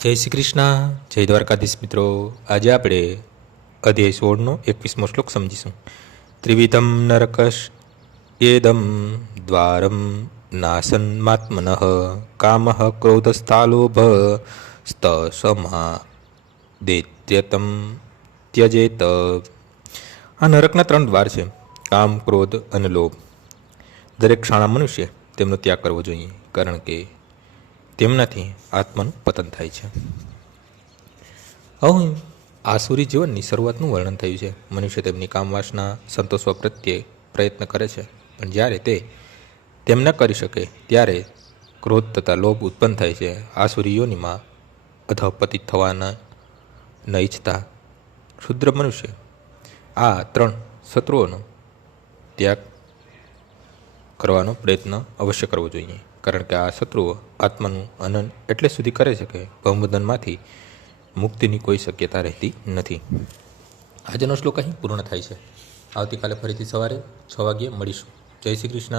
જય શ્રી કૃષ્ણ, જય દ્વારકાધીશ મિત્રો. આજે આપણે અધ્યાય 16નો 21મો શ્લોક સમજીશું. ત્રિવિધમ નરકશ એદમ દ્વારમ નાસન્માત્મનઃ કામઃ ક્રોધસ્થાલોભ સ્તસમા દૈત્યતમ ત્યજેત. આ નરકના 3 દ્વાર છે: કામ, ક્રોધ અને લોભ. દરેક ક્ષાણા મનુષ્ય તેમનો ત્યાગ કરવો જોઈએ, કારણ કે તેમનાથી આત્માનું પતન થાય છે. અહીં આસુરી જીવનની શરૂઆતનું વર્ણન થયું છે. મનુષ્ય તેમની કામવાસના સંતોષવા પ્રત્યે પ્રયત્ન કરે છે, પણ જ્યારે તે તેમ ન કરી શકે ત્યારે ક્રોધ તથા લોભ ઉત્પન્ન થાય છે. આસુરી યોનિમાં અધઃપતિત થવાના ન ઈચ્છતા ક્ષુદ્ર મનુષ્ય આ 3 શત્રુઓનો ત્યાગ કરવાનો પ્રયત્ન અવશ્ય કરવો જોઈએ, કારણ કે આ શત્રુઓ આત્માનું હનન એટલે સુધી કરે છે કે ભવબંધનમાંથી મુક્તિની કોઈ શક્યતા રહેતી નથી. આજનો શ્લોક અહીં પૂર્ણ થાય છે. આવતીકાલે ફરીથી સવારે 6 વાગ્યે મળીશું. જય શ્રી કૃષ્ણ.